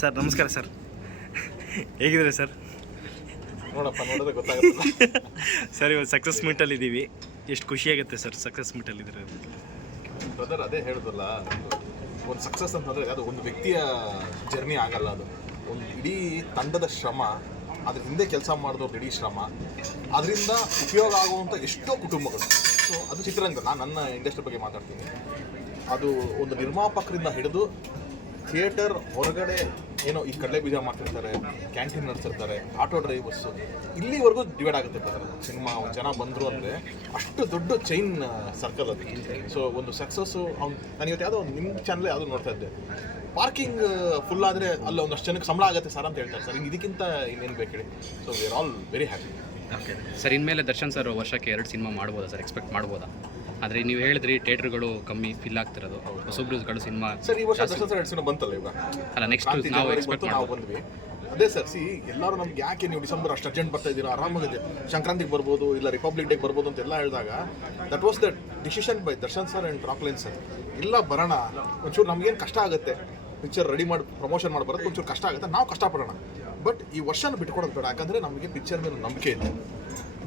Sir ನಮಸ್ಕಾರ sir, ಹೇಗಿದ್ದೀರಾ sir? ನೋಡಪ್ಪ, ನೋಡಿದ್ರೆ ಗೊತ್ತಾಗುತ್ತೆ. ಸರ್ ಇವತ್ತು ಸಕ್ಸಸ್ ಮೀಟಲ್ಲಿ ಇದ್ದೀವಿ, ಎಷ್ಟು ಖುಷಿಯಾಗುತ್ತೆ ಸರ್ ಸಕ್ಸಸ್ ಮೀಟಲ್ಲಿದ್ದೀರ? ಬ್ರದರ್, ಅದೇ ಹೇಳಿದ್ರಲ್ಲ, ಒಂದು ಸಕ್ಸಸ್ ಅಂತಂದರೆ ಅದು ಒಂದು ವ್ಯಕ್ತಿಯ ಜರ್ನಿ ಆಗಲ್ಲ, ಅದು ಒಂದು ಇಡೀ ತಂಡದ ಶ್ರಮ, ಅದ್ರ ಹಿಂದೆ ಕೆಲಸ ಮಾಡಿದವ್ರದ್ದು ಇಡೀ ಶ್ರಮ, ಅದರಿಂದ ಉಪಯೋಗ ಆಗುವಂಥ ಎಷ್ಟೋ ಕುಟುಂಬಗಳು. ಸೊ ಅದು ಚಿತ್ರರಂಗ, ನಾನು ನನ್ನ ಇಂಡಸ್ಟ್ರಿ ಬಗ್ಗೆ ಮಾತಾಡ್ತೀನಿ. ಅದು ಒಂದು ನಿರ್ಮಾಪಕರಿಂದ ಹಿಡಿದು ಥಿಯೇಟರ್ ಹೊರಗಡೆ ಏನೋ ಈ ಕಡಲೆ ಬೀಜ ಮಾಡ್ತಿರ್ತಾರೆ, ಕ್ಯಾಂಟೀನ್ ನಡೆಸಿರ್ತಾರೆ, ಆಟೋ ಡ್ರೈವರ್ಸು, ಇಲ್ಲಿವರೆಗೂ ಡಿವೈಡ್ ಆಗುತ್ತೆ ಬರ್ತಾರೆ. ಸಿನಿಮಾ ಜನ ಬಂದರು ಅಂದರೆ ಅಷ್ಟು ದೊಡ್ಡ ಚೈನ್ ಸರ್ಕಲ್ ಅದು. ಸೊ ಒಂದು ಸಕ್ಸಸ್ಸು ನಾನು ಇವತ್ತು ಯಾವುದೋ ನಿಮ್ಮ ಚಾನಲ್ ಯಾವುದೋ ನೋಡ್ತಾ ಇದ್ದೆ, ಪಾರ್ಕಿಂಗ್ ಫುಲ್ ಆದರೆ ಅಲ್ಲಿ ಒಂದಷ್ಟು ಜನಕ್ಕೆ ಸಂಬಳ ಆಗುತ್ತೆ ಸರ್ ಅಂತ ಹೇಳ್ತಾರೆ. ಸರ್ ಇದಕ್ಕಿಂತ ಇನ್ನೇನು ಬೇಕು ಹೇಳಿ? So we are all very happy. Okay sir, ಇನ್ಮೇಲೆ ದರ್ಶನ್ ಸರ್ ವರ್ಷಕ್ಕೆ 2 ಸಿನಿಮಾ ಮಾಡ್ಬೋದಾ ಸರ್? ಎಕ್ಸ್ಪೆಕ್ಟ್ ಮಾಡ್ಬೋದಾ? ಆದರೆ ನೀವು ಹೇಳಿದ್ರಿ ಥಿಯೇಟರ್ಗಳು ಕಮ್ಮಿ ಫಿಲ್ ಆಗ್ತಿರೋದು, ಹೊಸಬ್ರುಗಳು ಸಿನಿಮಾ. ಸರ್ ಈ ವರ್ಷ ದರ್ಶನ್ ಸರ್ 2 ಸಿನಿಮಾ ಬಂತಲ್ಲ ಇವಾಗ, ಅಲ್ಲ ನೆಕ್ಸ್ಟ್ ನಾವು ಎಕ್ಸ್ಪೆಕ್ಟ್ ನಾವು ಬಂದ್ವಿ. ಅದೇ ಸರ್, ಎಲ್ಲರೂ ನಮ್ಗೆ ಯಾಕೆ ನೀವು ಡಿಸೆಂಬರ್ ಅಷ್ಟು ಅರ್ಜೆಂಟ್ ಬರ್ತಾ ಇದ್ದೀರಾ, ಆರಾಮಾಗಿದೆ, ಸಂಕ್ರಾಂತಿಗೆ ಬರ್ಬೋದು, ಇಲ್ಲ ರಿಪಬ್ಲಿಕ್ ಡೇಗೆ ಬರ್ಬೋದು ಅಂತೆಲ್ಲ ಹೇಳಿದಾಗ that was the decision by Darshan sir and Rockline sir. ಇಲ್ಲ ಬರೋಣ, ಒಂಚೂರು ನಮಗೇನು ಕಷ್ಟ ಆಗುತ್ತೆ, ಪಿಕ್ಚರ್ ರೆಡಿ ಮಾಡಿ ಪ್ರಮೋಷನ್ ಮಾಡಿ ಬರೋದು ಒಂಚೂರು ಕಷ್ಟ ಆಗುತ್ತೆ, ನಾವು ಕಷ್ಟಪಡೋಣ, ಬಟ್ ಈ ವರ್ಷನ ಬಿಟ್ಕೊಡೋದು ಬೇಡ. ಯಾಕಂದರೆ ನಮಗೆ ಪಿಕ್ಚರ್ ಮೇಲೆ ನಂಬಿಕೆ ಇದೆ.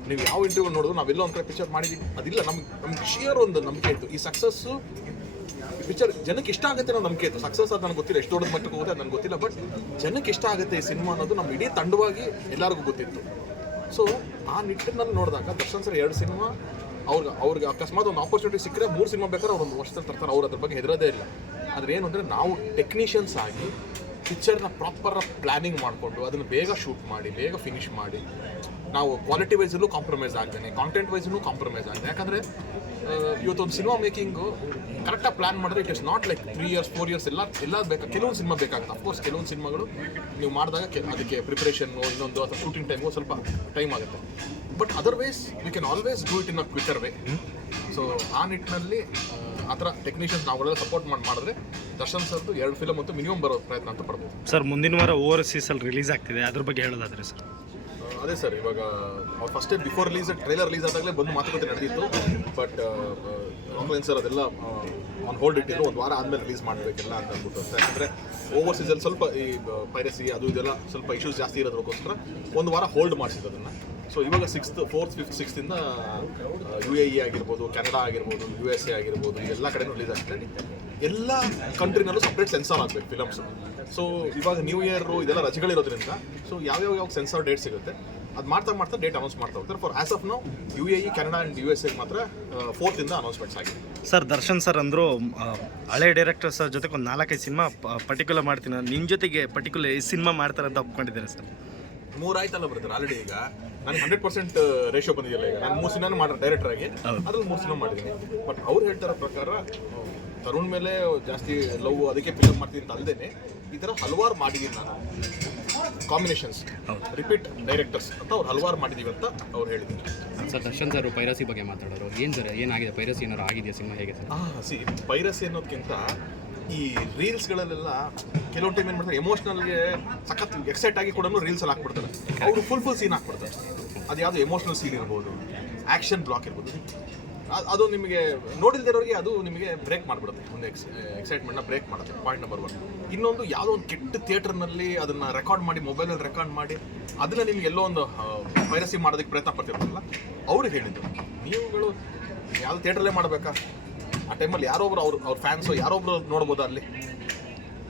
ನೀವು ಯಾವ ಇಂಟರ್ವ್ಯೂ ನೋಡಿದ್ರು ನಾವೆಲ್ಲೋ ಒಂದು ಕಡೆ ಪಿಕ್ಚರ್ ಮಾಡಿದ್ದೀವಿ, ಅದಿಲ್ಲ, ನಮ್ಗೆ ಶಿಯರ್ ಒಂದು ನಂಬಿಕೆ ಇತ್ತು. ಈ ಸಕ್ಸಸ್ಸು ಪಿಕ್ಚರ್ ಜನಕ್ಕೆ ಇಷ್ಟ ಆಗುತ್ತೆ ಅನ್ನೋ ನಂಬಿಕೆ ಇತ್ತು. ಸಕ್ಸಸ್ ಅದು ನನಗೆ ಗೊತ್ತಿಲ್ಲ, ಎಷ್ಟು ದೊಡ್ಡ ಮಟ್ಟಕ್ಕೆ ಹೋಗುತ್ತೆ ಅದು ನನಗೆ ಗೊತ್ತಿಲ್ಲ, ಬಟ್ ಜನಕ್ಕೆ ಇಷ್ಟ ಆಗುತ್ತೆ ಈ ಸಿನಿಮಾ ಅನ್ನೋದು ನಮ್ಮ ಇಡೀ ತಂಡವಾಗಿ ಎಲ್ಲರಿಗೂ ಗೊತ್ತಿತ್ತು. ಸೊ ಆ ನಿಟ್ಟಿನಲ್ಲಿ ನೋಡಿದಾಗ ದರ್ಶನ್ ಸರ್ 2 ಸಿನಿಮಾ ಅವ್ರಿಗೆ ಅಕಸ್ಮಾತ್ ಒಂದು ಆಪರ್ಚುನಿಟಿ ಸಿಕ್ಕರೆ 3 ಸಿನಿಮಾ ಬೇಕಾದ್ರೆ ಅವ್ರು 1 ವರ್ಷದಲ್ಲಿ ತರ್ತಾರೆ. ಅವ್ರು ಅದ್ರ ಬಗ್ಗೆ ಹೆದರೋದೇ ಇಲ್ಲ. ಆದರೆ ಏನು ಅಂದರೆ ನಾವು ಟೆಕ್ನಿಷಿಯನ್ಸ್ ಆಗಿ ಪಿಕ್ಚರ್ನ ಪ್ರಾಪರ್ ಪ್ಲ್ಯಾನಿಂಗ್ ಮಾಡಿಕೊಂಡು ಅದನ್ನು ಬೇಗ ಶೂಟ್ ಮಾಡಿ ಬೇಗ ಫಿನಿಷ್ ಮಾಡಿ, ನಾವು ಕ್ವಾಲಿಟಿ ವೈಸಲ್ಲೂ ಕಾಂಪ್ರಮೈಸ್ ಆಗ್ತೇನೆ, ಕಾಂಟೆಂಟ್ ವೈಸಲ್ಲೂ ಕಾಂಪ್ರಮೈಸ್ ಆಗಿದೆ. ಯಾಕಂದರೆ ಇವತ್ತೊಂದು ಸಿನಿಮಾ ಮೇಕಿಂಗು ಕರೆಕ್ಟಾಗಿ ಪ್ಲ್ಯಾನ್ ಮಾಡಿದ್ರೆ it is not like 3 years 4 years ಎಲ್ಲ ಬೇಕಾಗ. ಕೆಲವೊಂದು ಸಿನಿಮಾ ಬೇಕಾಗುತ್ತೆ, ಅಫ್ಕೋರ್ಸ್ ಕೆಲವೊಂದು ಸಿನಿಮಾಗಳು ನೀವು ಮಾಡಿದಾಗ ಅದಕ್ಕೆ ಪ್ರಿಪ್ರೇಷನ್ನು ಇನ್ನೊಂದು ಅಥವಾ ಶೂಟಿಂಗ್ ಟೈಮು ಸ್ವಲ್ಪ ಟೈಮ್ ಆಗುತ್ತೆ. But otherwise we can always do it in a Quikr way. So ಆ ನಿಟ್ಟಿನಲ್ಲಿ ಆ ಥರ ಟೆಕ್ನಿಷಿಯನ್ಸ್ ನಾವೆಲ್ಲ ಸಪೋರ್ಟ್ ಮಾಡಿದ್ರೆ ದರ್ಶನ್ ಸರ್ದು 2 ಫಿಲಮ್ ಅಂತೂ ಮಿನಿಮಮ್ ಬರೋ ಪ್ರಯತ್ನ ಅಂತ ಪಡ್ಬೋದು. ಸರ್ ಮುಂದಿನ ವಾರ ಓವರ್ಸೀಸಲ್ಲಿ ರಿಲೀಸ್ ಆಗ್ತಿದೆ, ಅದ್ರ ಬಗ್ಗೆ ಹೇಳೋದಾದ್ರೆ ಸರ್? ಅದೇ ಸರ್, ಇವಾಗ ಅವ್ರು ಫಸ್ಟೇ ಬಿಫೋರ್ ಟ್ರೈಲರ್ ರಿಲೀಸ್ ಆದಾಗಲೇ ಬಂದು ಮಾತುಕತೆ ನಡೆದಿತ್ತು. ಬಟ್ ರಾಕ್ಲೈನ್ ಸರ್ ಅದೆಲ್ಲ ಆನ್ ಹೋಲ್ಡ್ ಇಟ್ಟಿದ್ರು, 1 ವಾರ ಆದಮೇಲೆ ರಿಲೀಸ್ ಮಾಡಬೇಕಿಲ್ಲ ಅಂತ ಅಂದ್ಬಿಟ್ಟು. ಯಾಕಂದರೆ ಓವರ್ಸೀಸಲ್ಲಿ ಸ್ವಲ್ಪ ಈ ಪೈರಸಿ ಅದು ಇದೆಲ್ಲ ಸ್ವಲ್ಪ ಇಶ್ಯೂಸ್ ಜಾಸ್ತಿ ಇರೋದಕ್ಕೋಸ್ಕರ 1 ವಾರ ಹೋಲ್ಡ್ ಮಾಡಿಸಿದ್ದು ಅದನ್ನು. ಸೊ ಇವಾಗ 4th 5th 6th UAE ಆಗಿರ್ಬೋದು, ಕೆನಡಾ ಆಗಿರ್ಬೋದು, USA ಆಗಿರ್ಬೋದು, ಎಲ್ಲ ಕಡೆನೂ ರಿಲೀಸ್ ಆಗ್ತದೆ. ಎಲ್ಲ ಕಂಟ್ರಿನಲ್ಲೂ ಸಪ್ರೇಟ್ ಸೆನ್ಸಾರ್ ಆಗಬೇಕು ಫಿಲಮ್ಸು. ಸೊ ಇವಾಗ ನ್ಯೂ ಇಯರು ಇದೆಲ್ಲ ರಜೆಗಳಿರೋದ್ರಿಂದ ಸೊ ಯಾವ್ಯಾವ ಸೆನ್ಸಾರ್ ಡೇಟ್ ಸಿಗುತ್ತೆ ಅದು ಮಾಡ್ತಾ ಡೇಟ್ ಅನೌನ್ಸ್ ಮಾಡ್ತಾ ಹೋಗ್ತಾರೆ. Far as of now UAE, Canada and USA ಮಾತ್ರ 4th ಅನೌನ್ಸ್ಮೆಂಟ್ಸ್ ಆಗಿದೆ. ಸರ್ ದರ್ಶನ್ ಸರ್ ಅಂದರು ಹಳೆ ಡೈರೆಕ್ಟರ್ ಸರ್ ಜೊತೆಗೆ ಒಂದು 4-5 ಸಿನಿಮಾ ಪರ್ಟಿಕ್ಯುಲರ್ ಮಾಡ್ತೀನಿ, ನಿಮ್ಮ ಜೊತೆಗೆ ಪರ್ಟಿಕ್ಯುಲರ್ ಈ ಸಿನಿಮಾ ಮಾಡ್ತಾರೆ ಅಂತ ಒಪ್ಕೊಂಡಿದ್ದಾರೆ ಸರ್? 3 ಆಯ್ತಲ್ಲ ಬರ್ತಾರೆ ಆಲ್ರೆಡಿ. ಈಗ ನನಗೆ 100% ರೇಷೋ ಬಂದಿದೆಯಲ್ಲ. ಈಗ ನಾನು 3 ಸಿನಿಮಾ ಮಾಡಿರೋ ಡೈರೆಕ್ಟರ್ ಆಗಿ, ಅದ್ರಲ್ಲಿ 3 ಸಿನಿಮಾ ಮಾಡಿದ್ದೀನಿ. ಬಟ್ ಅವ್ರು ಹೇಳ್ತಾರೋ ಪ್ರಕಾರ ತರುಣ್ ಮೇಲೆ ಜಾಸ್ತಿ ಲವ್, ಅದಕ್ಕೆ ಫಿಲಮ್ ಮಾಡ್ತೀನಿ ಅಂತ ಅಲ್ಲದೆ ಈ ಥರ ಹಲವಾರು ಮಾಡಿದ್ದೀನಿ ನಾನು ಕಾಂಬಿನೇಷನ್ಸ್, ರಿಪೀಟ್ ಡೈರೆಕ್ಟರ್ಸ್ ಅಂತ ಅವ್ರು ಹಲವಾರು ಮಾಡಿದ್ದೀವಿ ಅಂತ ಅವ್ರು ಹೇಳಿದ್ದಾರೆ. ಸರ್ ದರ್ಶನ್ ಸರ್ ಪೈರಸಿ ಬಗ್ಗೆ ಮಾತಾಡೋರು, ಏನು ಸರ್ ಏನಾಗಿದೆ? ಪೈರಸಿ ಏನಾರು ಆಗಿದೆಯಾ ಸಿನಿಮಾ? ಹೇಗೆ ಸರ್? ಪೈರಸಿ ಅನ್ನೋದಕ್ಕಿಂತ ಈ ರೀಲ್ಸ್ಗಳಲ್ಲೆಲ್ಲ ಕೆಲವು ಟೈಮ್ ಏನು ಮಾಡ್ತಾರೆ, ಎಮೋಷ್ನಲ್ಗೆ ಸಖತ್ ಎಕ್ಸೈಟ್ ಆಗಿ ಕೂಡ ರೀಲ್ಸಲ್ಲಿ ಹಾಕ್ಬಿಡ್ತಾರೆ. ಅವರು ಫುಲ್ ಸೀನ್ ಹಾಕ್ಬಿಡ್ತಾರೆ. ಅದು ಯಾವುದು ಎಮೋಷ್ನಲ್ ಸೀನ್ ಇರ್ಬೋದು, ಆ್ಯಕ್ಷನ್ ಬ್ಲಾಕ್ ಇರ್ಬೋದು, ಅದು ನಿಮಗೆ ನೋಡಿಲ್ದಿರೋರಿಗೆ ಅದು ನಿಮಗೆ ಬ್ರೇಕ್ ಮಾಡಿಬಿಡುತ್ತೆ. ಒಂದು ಎಕ್ಸೈಟ್ಮೆಂಟ್ನ ಬ್ರೇಕ್ ಮಾಡುತ್ತೆ, ಪಾಯಿಂಟ್ ನಂಬರ್ 1. ಇನ್ನೊಂದು ಯಾವುದೋ ಒಂದು ಕೆಟ್ಟ ಥಿಯೇಟರ್ನಲ್ಲಿ ಅದನ್ನು ರೆಕಾರ್ಡ್ ಮಾಡಿ, ಮೊಬೈಲಲ್ಲಿ ರೆಕಾರ್ಡ್ ಮಾಡಿ ಅದನ್ನು ನಿಮಗೆ ಎಲ್ಲೋ ಒಂದು ಪೈರಸಿ ಮಾಡೋದಕ್ಕೆ ಪ್ರಯತ್ನ ಪಡ್ತಿರ್ತಾರಲ್ಲ, ಅವ್ರಿಗೆ ಹೇಳಿದ್ದು ನೀವುಗಳು ಯಾವುದು ಥಿಯೇಟ್ರಲ್ಲೇ ಮಾಡಬೇಕಾ? ಆ ಟೈಮಲ್ಲಿ ಯಾರೊಬ್ರು ಅವ್ರ ಫ್ಯಾನ್ಸು ಯಾರೊಬ್ರು ನೋಡ್ಬೋದಾ ಅಲ್ಲಿ?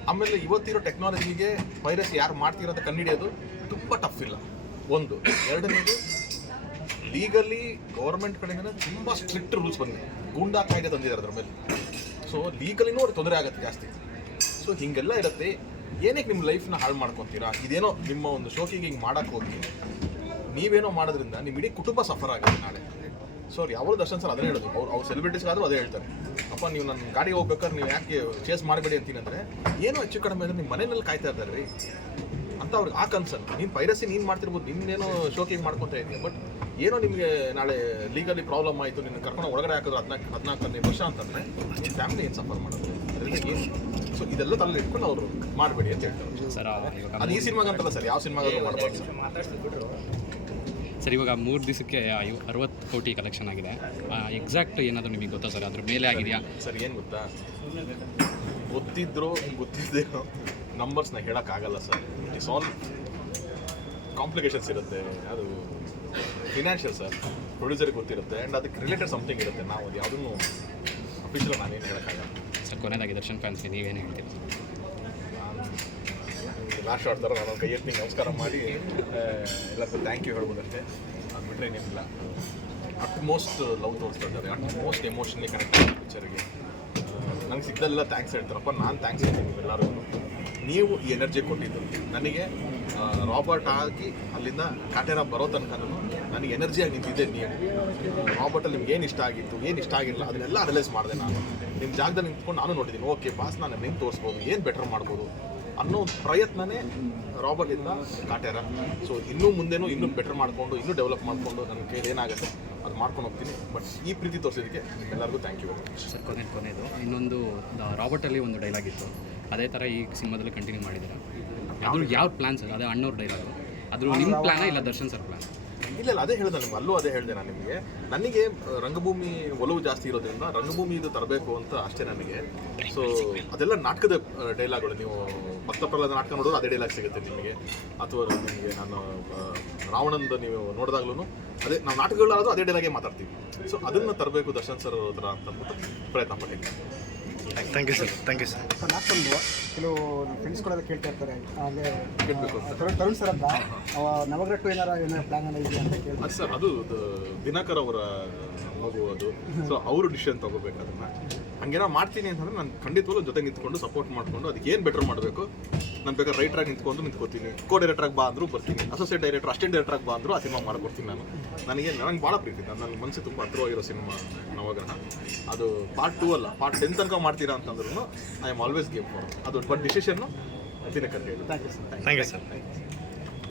ಆಮೇಲೆ ಇವತ್ತಿರೋ ಟೆಕ್ನಾಲಜಿಗೆ ಪೈರಸಿ ಯಾರು ಮಾಡ್ತಿರೋದು ಕಂಡುಹಿಡಿಯೋದು ತುಂಬ ಟಫ್ ಇಲ್ಲ. 1. 2ನೇದು ಲೀಗಲಿ ಗೌರ್ಮೆಂಟ್ ಕಡೆಯಿಂದ ತುಂಬ ಸ್ಟ್ರಿಕ್ಟ್ ರೂಲ್ಸ್ ಬಂದಿದೆ, ಗೂಂಡಾ ಕಾಯ್ದೆ ತಂದಿದ್ದಾರೆ ಅದ್ರ ಮೇಲೆ. ಸೊ ಲೀಗಲಿನೂ ಅವ್ರಿಗೆ ತೊಂದರೆ ಆಗುತ್ತೆ ಜಾಸ್ತಿ. ಸೊ ಹೀಗೆಲ್ಲ ಇರುತ್ತೆ. ಏನಕ್ಕೆ ನಿಮ್ಮ ಲೈಫ್ನ ಹಾಳು ಮಾಡ್ಕೊತೀರಾ? ಇದೇನೋ ನಿಮ್ಮ ಒಂದು ಶೋಕಿಗೆ ಹಿಂಗೆ ಮಾಡೋಕ್ಕೆ ಹೋಗಿ ನೀವೇನೋ ಮಾಡೋದ್ರಿಂದ ನಿಮ್ಮ ಇಡೀ ಕುಟುಂಬ ಸಫರ್ ಆಗುತ್ತೆ ನಾಳೆ. ಸೊ ಅವ್ರು ಯಾವಾಗ ದರ್ಶನ್ ಸರ್ ಅದನ್ನೇ ಹೇಳೋದು, ಅವ್ರು ಸೆಲೆಬ್ರಿಟೀಸ್ಗಾದರೂ ಅದೇ ಹೇಳ್ತಾರೆ, ಅಪ್ಪ ನೀವು ನನ್ನ ಗಾಡಿ ಹೋಗ್ಬೇಕಾದ್ರೆ ನೀವು ಯಾಕೆ ಚೇಸ್ ಮಾಡಬೇಡಿ ಅಂತೀನಿ ಅಂದರೆ, ಏನೋ ಹೆಚ್ಚು ಕಡಿಮೆ ಅಂದರೆ ನಿಮ್ಮ ಮನೆಯಲ್ಲಿ ಕಾಯ್ತಾ ಇದ್ದಾರೆ ರೀ ಅಂತ ಅವ್ರಿಗೆ ಆ ಕನ್ಸರ್ನ್. ನೀನು ಪೈರಸಿ ನೀನು ಮಾಡ್ತಿರ್ಬೋದು, ನಿನ್ನೇನೋ ಶೋಕಿಗೆ ಮಾಡ್ಕೊತಾ ಇದೆಯಾ, ಬಟ್ ಏನೋ ನಿಮಗೆ ನಾಳೆ ಲೀಗಲಿ ಪ್ರಾಬ್ಲಮ್ ಆಯಿತು, ನಿನ್ನ ಕರ್ಕೊಂಡು ಒಳಗಡೆ ಹಾಕಿದ್ರು 14-15 ವರ್ಷ ಅಂತಂದರೆ ಫ್ಯಾಮಿಲಿ ಏನು ಸಫರ್ ಮಾಡೋದು? ಅದರಿಂದ ಏನು? ಸೊ ಇದೆಲ್ಲ ತಲೆ ಇಟ್ಕೊಂಡು ಅವರು ಮಾಡಬೇಡಿ ಅಂತ ಹೇಳ್ತಾರೆ ಸರ್. ಅದು ಈ ಸಿನಿಮಾಗಂತಲ್ಲ ಸರ್, ಯಾವ ಸಿನಿಮಾಗಾದ್ರೂ ಮಾಡ್ಬೋದು ಸರ್. ಇವಾಗ 3 ದಿವಸಕ್ಕೆ 60 ಕೋಟಿ ಕಲೆಕ್ಷನ್ ಆಗಿದೆ. ಎಕ್ಸಾಕ್ಟ್ ಏನಾದರೂ ನಿಮಗೆ ಗೊತ್ತಾ ಸರ್? ಅದ್ರ ಮೇಲೆ ಆಗಿದೆಯಾ ಸರ್? ಏನು ಗೊತ್ತಾ, ಗೊತ್ತಿದ್ದಿದ್ದೇನೋ ನಂಬರ್ಸ್ನ ಹೇಳೋಕ್ಕಾಗಲ್ಲ ಸರ್. ಇಟ್ಸ್ ಆಲ್ ಕಾಂಪ್ಲಿಕೇಶನ್ಸ್ ಇರುತ್ತೆ, ಅದು ಫಿನಾನ್ಷಿಯಲ್ ಸರ್, ಪ್ರೊಡ್ಯೂಸರ್ಗೆ ಗೊತ್ತಿರುತ್ತೆ ಆ್ಯಂಡ್ ಅದಕ್ಕೆ ರಿಲೇಟೆಡ್ ಸಮಥಿಂಗ್ ಇರುತ್ತೆ. ನಾವು ಅದು ಯಾವುದನ್ನು ಅಫಿಷಿಯಲ್ ನಾನೇನು ಹೇಳೋಕ್ಕಾಗಲ್ಲ. ಸರ್ ಕೊನೆಯದಾಗಿ ದರ್ಶನ್ ಫ್ಯಾನ್ಸ್ಗೆ ನೀವೇನು ಹೇಳ್ತೀರಿ? ಲಾಸ್ಟ್ ಆಡ್ತಾರೆ, ನಾನು ಕೈ ಎತ್ತಿ ನಮಸ್ಕಾರ ಮಾಡಿ ಎಲ್ಲರಿಗೂ ಥ್ಯಾಂಕ್ ಯು ಹೇಳ್ಬೋದಷ್ಟೇ. ಅದು ಬಿಟ್ಟರೆ ಏನೇನಿಲ್ಲ. ಅಟ್ಮೋಸ್ಟ್ ಲವ್ ತೋರಿಸ್ತಾ ಇದ್ದಾರೆ, ಅಟ್ಮೋಸ್ಟ್ ಎಮೋಷನಲಿ ಕನೆಕ್ಟ್ ಆಗಿದೆ ಪಿಕ್ಚರ್ಗೆ. ನಂಗೆ ಸಿಗ್ದೆಲ್ಲ ಥ್ಯಾಂಕ್ಸ್ ಹೇಳ್ತಾರಪ್ಪ, ನಾನು ಥ್ಯಾಂಕ್ಸ್ ಹೇಳ್ತೀನಿ ನಿಮ್ಮೆಲ್ಲರೂ. ನೀವು ಈ ಎನರ್ಜಿ ಕೊಟ್ಟಿದ್ದು ನನಗೆ. ರಾಬರ್ಟ್ ಆಗಿ ಅಲ್ಲಿಂದ ಕಾಟೇರ ಬರೋ ತನಕ ನನಗೆ ಎನರ್ಜಿಯಾಗಿ ನಿಂತಿದ್ದೆ ನೀವು. ರಾಬರ್ಟಲ್ಲಿ ನಿಮ್ಗೆ ಏನು ಇಷ್ಟ ಆಗಿತ್ತು, ಏನು ಇಷ್ಟ ಆಗಿರಲಿಲ್ಲ, ಅದನ್ನೆಲ್ಲ ಅನಲೈಸ್ ಮಾಡಿದೆ ನಾನು. ನಿಮ್ಮ ಜಾಗದಲ್ಲಿ ನಿಂತ್ಕೊಂಡು ನಾನು ನೋಡಿದ್ದೀನಿ, ಓಕೆ ಬಾಸ್ ನಾನು ಹೆಂಗೆ ತೋರಿಸ್ಬೋದು, ಏನು ಬೆಟರ್ ಮಾಡ್ಬೋದು ಅನ್ನೋ ಒಂದು ಪ್ರಯತ್ನನೇ ರಾಬರ್ಟಿಂದ ಕಾಟೇರ. ಸೊ ಇನ್ನೂ ಮುಂದೆನೂ ಇನ್ನೂ ಬೆಟರ್ ಮಾಡಿಕೊಂಡು ಇನ್ನೂ ಡೆವಲಪ್ ಮಾಡಿಕೊಂಡು ನನ್ನ ಕೈಲಿ ಏನಾಗುತ್ತೆ ಅದು ಮಾಡ್ಕೊಂಡು ಹೋಗ್ತೀನಿ. ಬಟ್ ಈ ಪ್ರೀತಿ ತೋರಿಸೋದಕ್ಕೆ ಎಲ್ಲರಿಗೂ ಥ್ಯಾಂಕ್ ಯು. ಸರ್ ಕೊನೆಯದು ಇನ್ನೊಂದು ರಾಬರ್ಟಲ್ಲಿ ಒಂದು ಡೈಲಾಗ್ ಇತ್ತು, ಅದೇ ಥರ ಈ ಸಿನಿಮಾದಲ್ಲಿ ಕಂಟಿನ್ಯೂ ಮಾಡಿದ್ದೀರಾ. ಅದು ಯಾವ ಪ್ಲ್ಯಾನ್ ಸರ್? ಅದೇ ಅಣ್ಣವ್ರ ಡೈಲಾಗು, ಅದು ನಿಮ್ಮ ಪ್ಲ್ಯಾನ ಇಲ್ಲ ದರ್ಶನ್ ಸರ್ ಪ್ಲ್ಯಾನ್? ಇಲ್ಲ ಅದೇ ಹೇಳಿದೆ ನಿಮ್ಗೆ, ಅಲ್ಲೂ ಅದೇ ಹೇಳಿದೆ ನಾನು ನಿಮಗೆ. ನನಗೆ ರಂಗಭೂಮಿ ಒಲವು ಜಾಸ್ತಿ ಇರೋದ್ರಿಂದ ರಂಗಭೂಮಿ ಇದು ತರಬೇಕು ಅಂತ ಅಷ್ಟೇ ನನಗೆ. ಸೊ ಅದೆಲ್ಲ ನಾಟಕದ ಡೈಲಾಗ್ಗಳು. ನೀವು ಭಕ್ತ ಪ್ರಹ್ಲಾದ ನಾಟಕ ನೋಡಿದ್ರೆ ಅದೇ ಡೈಲಾಗ್ ಸಿಗುತ್ತೆ ನಿಮಗೆ, ಅಥವಾ ನಿಮಗೆ ನಾನು ರಾವಣಂದು ನೀವು ನೋಡಿದಾಗ್ಲೂ ಅದೇ, ನಾವು ನಾಟಕಗಳಾದರೂ ಅದೇ ಡೈಲಾಗೇ ಮಾತಾಡ್ತೀವಿ. ಸೊ ಅದನ್ನು ತರಬೇಕು ದರ್ಶನ್ ಸರ್ ಹತ್ರ ಅಂತ ಅಂದ್ಬಿಟ್ಟು ಪ್ರಯತ್ನ ಪಟ್ಟಿದ್ದೀನಿ. Thank you sir. Thank you sir. Last ಒಂದು ಕೆಲವು ಫ್ರೆಂಡ್ಸ್ಗಳೆಲ್ಲ ಕೇಳ್ತಾ ಇರ್ತಾರೆ, ಹಾಗೆ ಕೇಳಬೇಕು ಅಂತ. ತರುಣ್ ಸರ್ ಹತ್ರ ನವಗ್ರಹ 2 ಏನಾರ ಪ್ಲಾನ್ ಎಲ್ಲ ಇದೆಯಾ ಅಂತ ಕೇಳಿ. ಅದು ಸರ್, ಅದು ದಿನಕರ್ ಅವರ ಮಗು ಅದು. ಸೊ ಅವರು ಡಿಸಿಷನ್ ತೊಗೋಬೇಕು ಅದನ್ನು. ಹಂಗೇನೋ ಮಾಡ್ತೀನಿ ಅಂತಂದರೆ ನಾನು ಖಂಡಿತವಾಗ್ಲೂ ಜೊತೆ ನಿಂತ್ಕೊಂಡು ಸಪೋರ್ಟ್ ಮಾಡಿಕೊಂಡು ಅದಕ್ಕೆ ಏನು ಬೆಟರ್ ಮಾಡಬೇಕು ನಾನು ಬೇಕಾದ್ರೆ ರೈಟ್ರಾಗಿ ನಿಂತ್ಕೋತೀನಿ. ಕೋ ಡೈರೆಕ್ಟ್ರಾಗಿ ಬಾ ಅಂದರೂ ಬರ್ತೀನಿ, ಅಸೋಸಿಯೇಟ್ ಡೈರೆಕ್ಟರ್ ಅಸಿಸ್ಟೆಂಟ್ ಡೈರೆಕ್ಟ್ರಾಗಿ ಬಾ ಅಂದರೂ ಆ ಸಿನಿಮಾ ಮಾಡಿಕೊಡ್ತೀನಿ ನಾನು. ನನಗೆ ಭಾಳ ಪ್ರೀತಿ, ನನ್ನ ಮನಸ್ಸಿಗೆ ತುಂಬ ಹತ್ರವಾಗಿರೋ ಸಿನಿಮಾ ನವಗ್ರಹ. ಅದು ಪಾರ್ಟ್ 2 ಅಲ್ಲ, ಪಾರ್ಟ್ 10 ತನಕ ಮಾಡ್ತೀರಾ ಅಂತಂದ್ರೂ I am always game for ಅದು. ಬಟ್ ಡಿಸಿಷನ್ನು ದಿನಕರ್ ಹೇಳಿ. Thank you sir. Thank you sir.